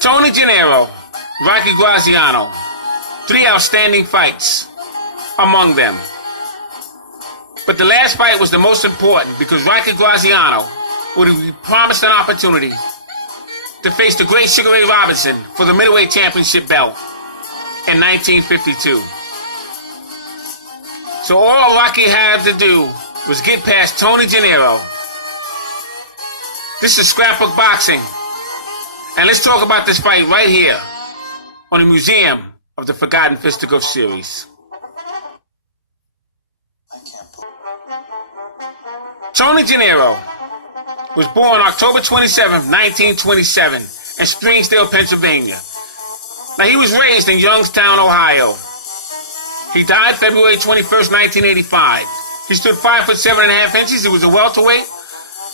Tony Gennaro, Rocky Graziano, 3 outstanding fights among them. But the last fight was the most important because Rocky Graziano would be promised an opportunity to face the great Sugar Ray Robinson for the middleweight championship belt in 1952. So all Rocky had to do was get past Tony Gennaro. This is Scrapbook Boxing. And let's talk about this fight right here on the Museum of the Forgotten Fisticuffs series. Tony Gennaro was born October 27, 1927 in Springdale, Pennsylvania. Now he was raised in Youngstown, Ohio. He died February 21st, 1985. He stood 5 foot 7.5 inches. He was a welterweight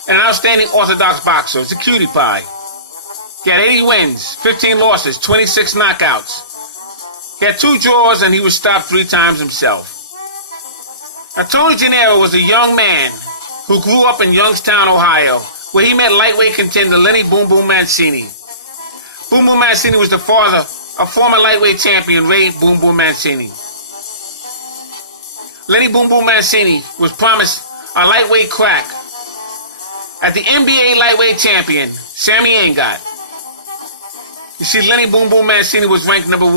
and an outstanding orthodox boxer. He's a cutie pie. He had 80 wins, 15 losses, 26 knockouts. He had 2 draws and he was stopped 3 times himself. Now Tony Gennaro was a young man who grew up in Youngstown, Ohio, where he met lightweight contender Lenny Boom Boom Mancini. Boom Boom Mancini was the father of former lightweight champion Ray Boom Boom Mancini. Lenny Boom Boom Mancini was promised a lightweight crack at the NBA lightweight champion Sammy Engot. You see, Lenny Boom Boom Mancini was ranked number 1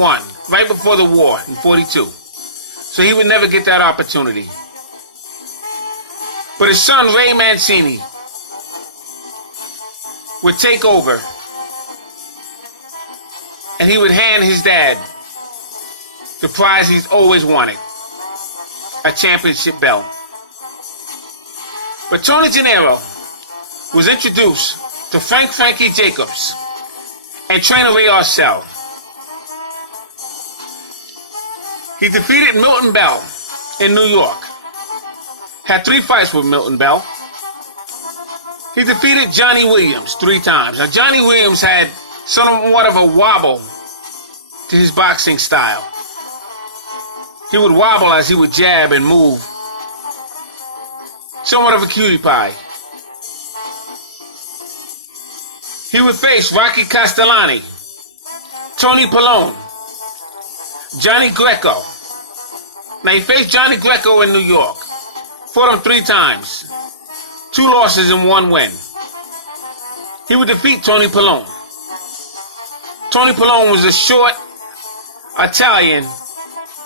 right before the war in 42. So he would never get that opportunity. But his son Ray Mancini would take over and he would hand his dad the prize he's always wanted, a championship belt. But Tony Gennaro was introduced to Frankie Jacobs and trainer Ray Arcel. He defeated Milton Bell in New York. Had 3 fights with Milton Bell. He defeated Johnny Williams 3 times. Now Johnny Williams had somewhat of a wobble to his boxing style. He would wobble as he would jab and move. Somewhat of a cutie pie. He would face Rocky Castellani, Tony Pallone, Johnny Greco. Now he faced Johnny Greco in New York. Fought him 3 times. 2 losses and 1 win. He would defeat Tony Pallone. Tony Pallone was a short, Italian,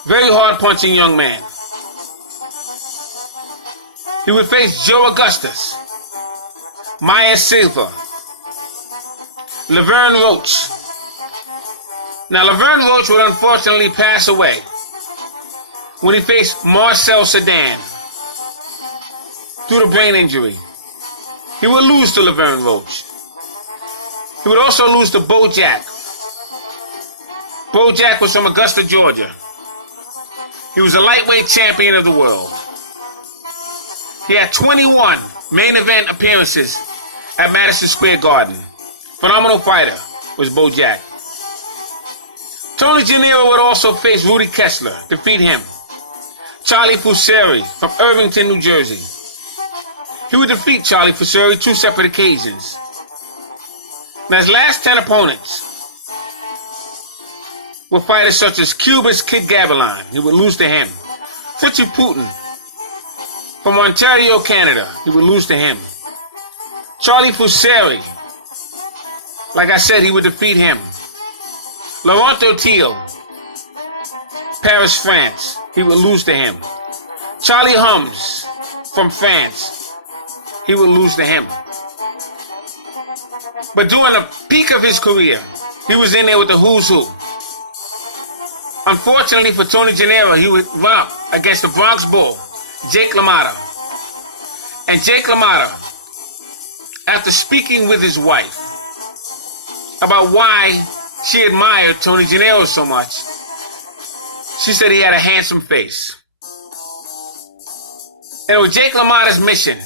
very hard-punching young man. He would face Joe Augustus, Maya Silva, Laverne Roach. Now Laverne Roach would unfortunately pass away when he faced Marcel Sedan due to brain injury. He would lose to Laverne Roach. He would also lose to Bo Jack. Bo Jack was from Augusta, Georgia. He was a lightweight champion of the world. He had 21 main event appearances at Madison Square Garden. Phenomenal fighter was Bo Jack. Tony Gennaro would also face Rudy Kessler, defeat him. Charlie Fusari from Irvington, New Jersey. He would defeat Charlie Fusari 2 separate occasions. Now his last 10 opponents were fighters such as Cuba's Kid Gavilan. He would lose to him. Fritzy Putin from Ontario, Canada. He would lose to him. Charlie Fusari, like I said, he would defeat him. Laurent Thiel, Paris, France. He would lose to him. Charlie Hums from France. He would lose to him. But during the peak of his career, he was in there with the who's who. Unfortunately for Tony Gennaro, he would run up against the Bronx Bull, Jake LaMotta. And Jake LaMotta, after speaking with his wife about why she admired Tony Gennaro so much, she said he had a handsome face. And it was Jake LaMotta's mission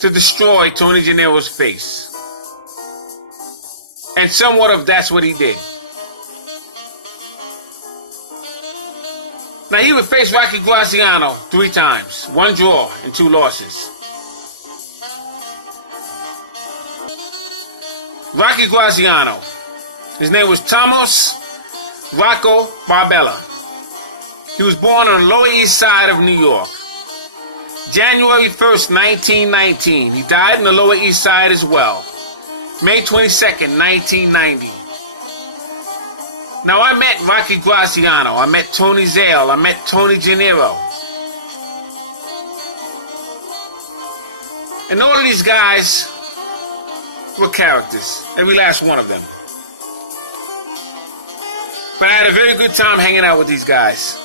to destroy Tony Gennaro's face. And somewhat of that's what he did. Now he would face Rocky Graziano 3 times, 1 draw and 2 losses. Rocky Graziano. His name was Thomas Rocco Barbella. He was born on the Lower East Side of New York. January 1st, 1919. He died in the Lower East Side as well. May 22nd, 1990. Now, I met Rocky Graziano. I met Tony Zale. I met Tony Gennaro. And all of these guys were characters. Every last one of them. But I had a very good time hanging out with these guys.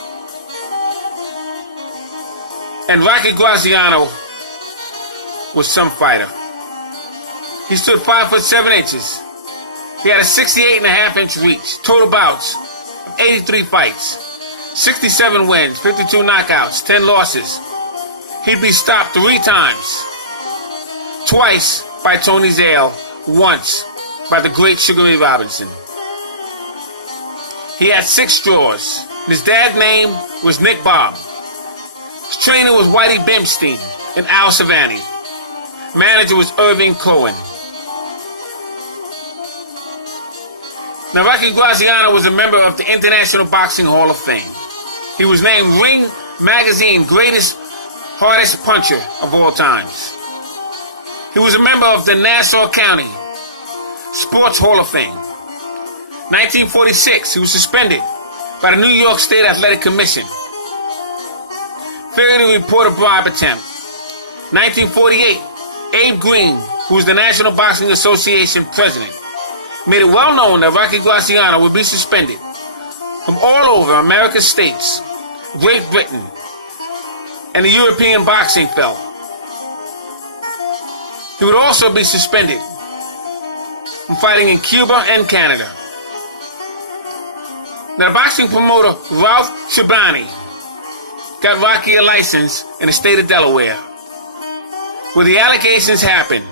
And Rocky Graziano was some fighter. He stood 5'7". He had a 68.5-inch reach. Total bouts, 83 fights, 67 wins, 52 knockouts, 10 losses. He'd be stopped 3 times. Twice by Tony Zale, once by the great Sugar Ray Robinson. He had 6 draws. His dad's name was Nick Bob. His trainer was Whitey Bimstein and Al Savani. Manager was Irving Cohen. Now, Rocky Graziano was a member of the International Boxing Hall of Fame. He was named Ring Magazine Greatest Hardest Puncher of all times. He was a member of the Nassau County Sports Hall of Fame. 1946, he was suspended by the New York State Athletic Commission. Failure to report a bribe attempt. 1948, Abe Green, who was the National Boxing Association president, made it well known that Rocky Graziano would be suspended from all over America's states, Great Britain, and the European boxing felt. He would also be suspended from fighting in Cuba and Canada. Now, the boxing promoter Ralph Shabani got Rocky a license in the state of Delaware, where the allegations happened.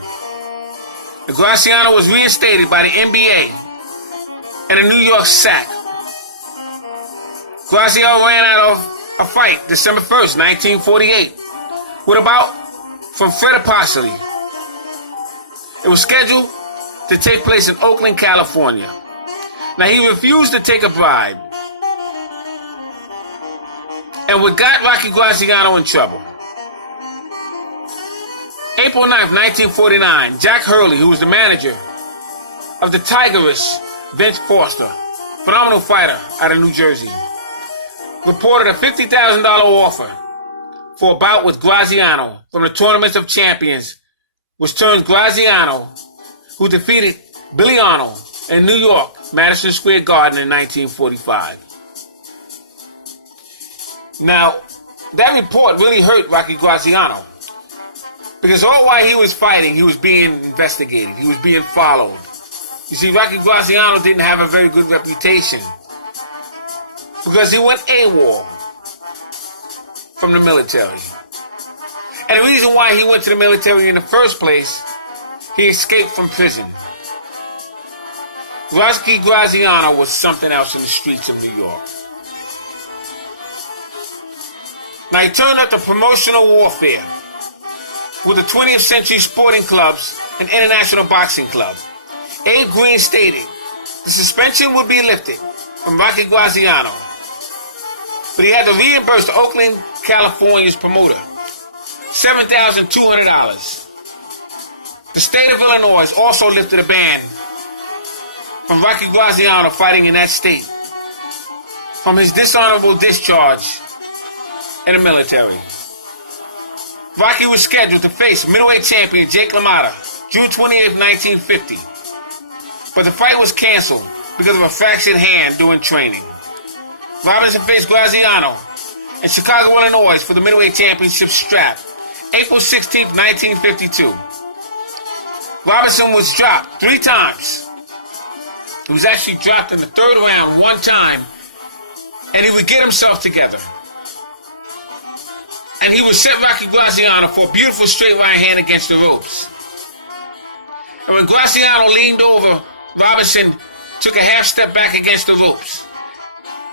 Graziano was reinstated by the NBA and a New York SAC. Graziano ran out of a fight December 1st, 1948, with a bout from Fred Parsley. It was scheduled to take place in Oakland, California. Now, he refused to take a bribe, and what got Rocky Graziano in trouble. April 9th, 1949, Jack Hurley, who was the manager of the Tigerish Vince Foster, phenomenal fighter out of New Jersey, reported a $50,000 offer for a bout with Graziano from the Tournament of Champions, which turned Graziano, who defeated Billy Arnold in New York, Madison Square Garden in 1945. Now, that report really hurt Rocky Graziano, because all while he was fighting, he was being investigated. He was being followed. You see, Rocky Graziano didn't have a very good reputation because he went AWOL from the military. And the reason why he went to the military in the first place, he escaped from prison. Rocky Graziano was something else in the streets of New York. Now, he turned up to promotional warfare with the 20th Century Sporting Clubs and International Boxing Club. Abe Green stated the suspension would be lifted from Rocky Graziano, but he had to reimburse the Oakland, California's promoter $7,200. The state of Illinois also lifted a ban from Rocky Graziano fighting in that state from his dishonorable discharge in the military. Rocky was scheduled to face middleweight champion Jake LaMotta June 28, 1950. But the fight was canceled because of a fractured hand during training. Robinson faced Graziano in Chicago, Illinois for the middleweight championship strap, April 16, 1952. Robinson was dropped 3 times. He was actually dropped in the 3rd round 1 time, and he would get himself together. And he would set Rocky Graziano for a beautiful straight right hand against the ropes. And when Graziano leaned over, Robinson took a half step back against the ropes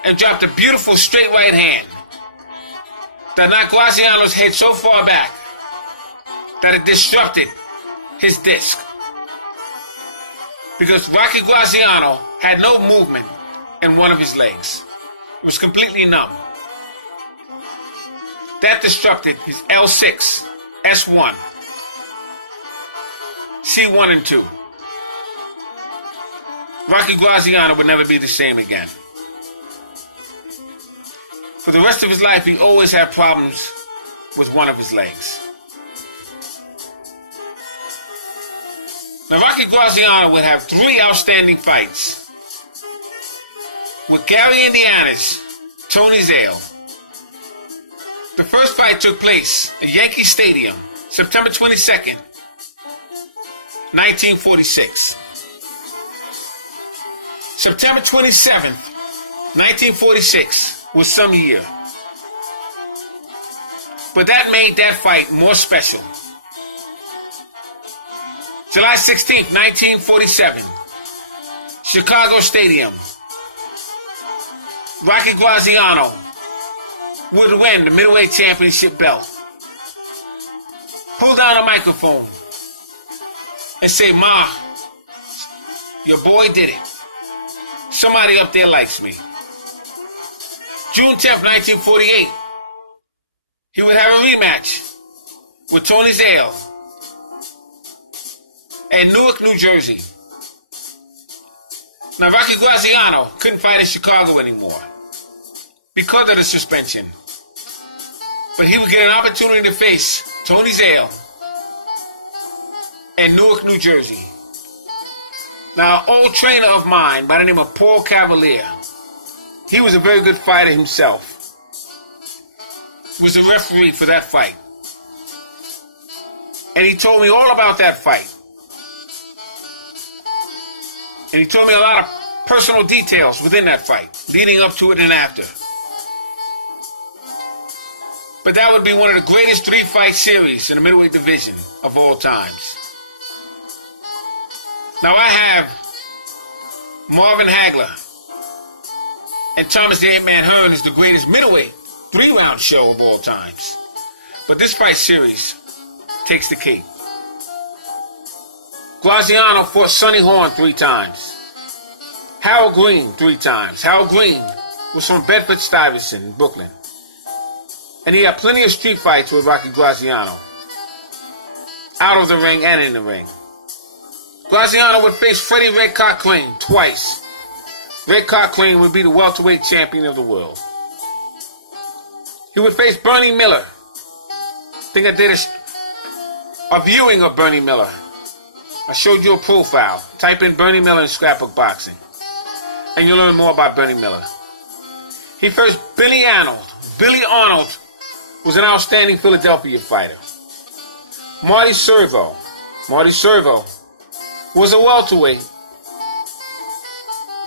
and dropped a beautiful straight right hand that knocked Graziano's head so far back that it disrupted his disc. because Rocky Graziano had no movement in one of his legs. It was completely numb. That disrupted his L6, S1, C1 and 2. Rocky Graziano would never be the same again. For the rest of his life, he always had problems with one of his legs. Now, Rocky Graziano would have 3 outstanding fights with Gary Indiana's Tony Zale. The first fight took place at Yankee Stadium, September 22nd, 1946. September 27th, 1946 was some year. But that made that fight more special. July 16th, 1947, Chicago Stadium. Rocky Graziano would win the middleweight championship belt. Pull down a microphone and say, "Ma, your boy did it. Somebody up there likes me." June 10th, 1948, he would have a rematch with Tony Zale in Newark, New Jersey. Now, Rocky Graziano couldn't fight in Chicago anymore because of the suspension. But he would get an opportunity to face Tony Zale in Newark, New Jersey. Now, an old trainer of mine by the name of Paul Cavalier, he was a very good fighter himself, was the referee for that fight. And he told me all about that fight. And he told me a lot of personal details within that fight, leading up to it and after. But that would be one of the greatest 3-fight series in the middleweight division of all times. Now I have Marvin Hagler and Thomas the 8-Man Hearn is the greatest middleweight 3-round show of all times. But this fight series takes the cake. Graziano fought Sonny Horn 3 times. Harold Green 3 times. Harold Green was from Bedford-Stuyvesant in Brooklyn. And he had plenty of street fights with Rocky Graziano, out of the ring and in the ring. Graziano would face Freddie Red Crane twice. Red Crane would be the welterweight champion of the world. He would face Bernie Miller. I think I did a viewing of Bernie Miller. I showed you a profile. Type in Bernie Miller in Scrapbook Boxing, and you'll learn more about Bernie Miller. He faced Billy Arnold. Billy Arnold was an outstanding Philadelphia fighter. Marty Servo. Marty Servo was a welterweight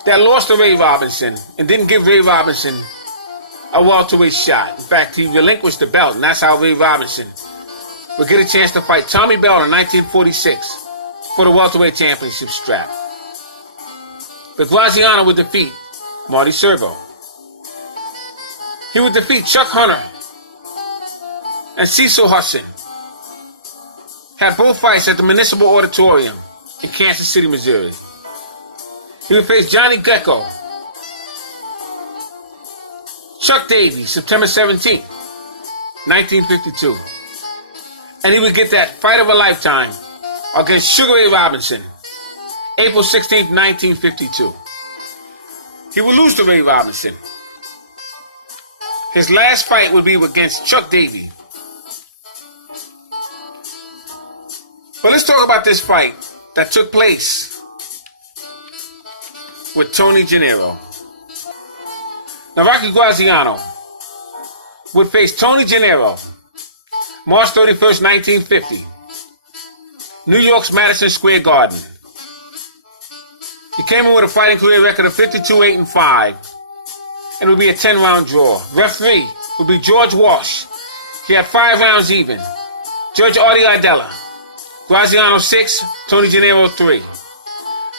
that lost to Ray Robinson and didn't give Ray Robinson a welterweight shot. In fact, he relinquished the belt, and that's how Ray Robinson would get a chance to fight Tommy Bell in 1946 for the welterweight championship strap. But Graziano would defeat Marty Servo. He would defeat Chuck Hunter and Cecil Hudson. Had both fights at the Municipal Auditorium in Kansas City, Missouri. He would face Johnny Gecko. Chuck Davies, September 17th, 1952. And he would get that fight of a lifetime against Sugar Ray Robinson, April 16th, 1952. He would lose to Ray Robinson. His last fight would be against Chuck Davies. But let's talk about this fight that took place with Tony Gennaro. Now, Rocky Graziano would face Tony Gennaro March 31st, 1950. New York's Madison Square Garden. He came in with a fighting career record of 52-8-5. And it would be a 10-round draw. Referee would be George Walsh. He had 5 rounds even. Judge Artie Ardella. Graziano 6, Tony Gennaro 3.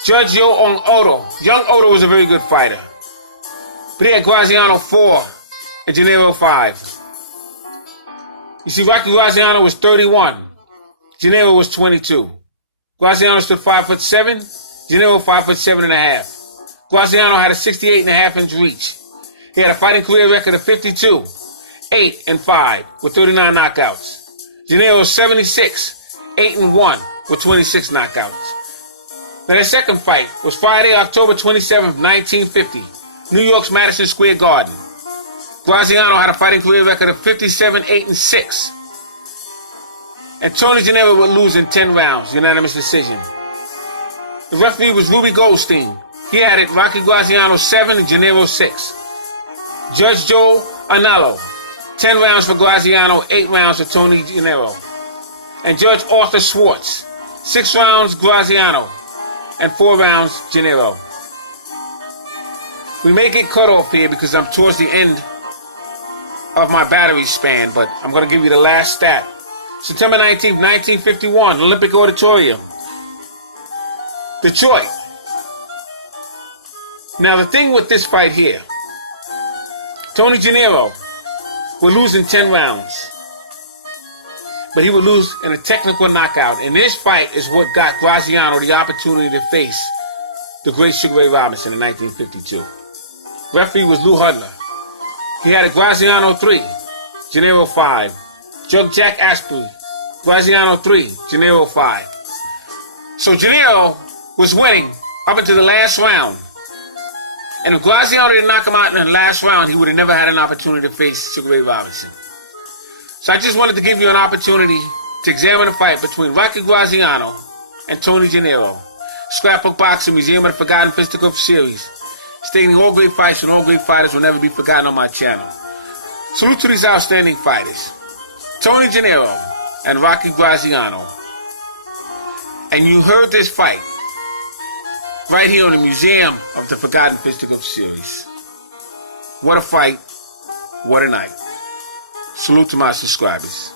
Judge Young Odo. Young Odo was a very good fighter. But he had Graziano 4 and Gennaro 5. You see, Rocky Graziano was 31. Gennaro was 22. Graziano stood 5'7", Gennaro 5'7.5". Graziano had a 68.5-inch reach. He had a fighting career record of 52, 8-5 with 39 knockouts. Gennaro 76, 8-1 with 26 knockouts. Now their second fight was Friday, October 27th, 1950, New York's Madison Square Garden. Graziano had a fighting career record of 57, 8-6. And Tony Gennaro would lose in 10 rounds, unanimous decision. The referee was Ruby Goldstein. He had it Rocky Graziano 7 and Gennaro 6. Judge Joe Analo, 10 rounds for Graziano, 8 rounds for Tony Gennaro. And Judge Arthur Schwartz, 6 rounds Graziano and 4 rounds Gennaro. We may get cut off here because I'm towards the end of my battery span, but I'm going to give you the last stat. September 19th, 1951, Olympic Auditorium, Detroit. Now the thing with this fight here, Tony Gennaro would lose in 10 rounds, but he would lose in a technical knockout. And this fight is what got Graziano the opportunity to face the great Sugar Ray Robinson in 1952. Referee was Lou Hudler. He had a Graziano 3, Gennaro 5. Judge Jack Asprey, Graziano 3, Gennaro 5. So Gennaro was winning up until the last round. And if Graziano didn't knock him out in the last round, he would have never had an opportunity to face Sugar Ray Robinson. So I just wanted to give you an opportunity to examine the fight between Rocky Graziano and Tony Gennaro. Scrapbook Boxing Museum of the Forgotten Fisticuffs series, stating all great fights and all great fighters will never be forgotten on my channel. Salute to these outstanding fighters, Tony Gennaro and Rocky Graziano. And you heard this fight right here on the Museum of the Forgotten Fisticuffs series. What a fight, what a night. Salute to my subscribers.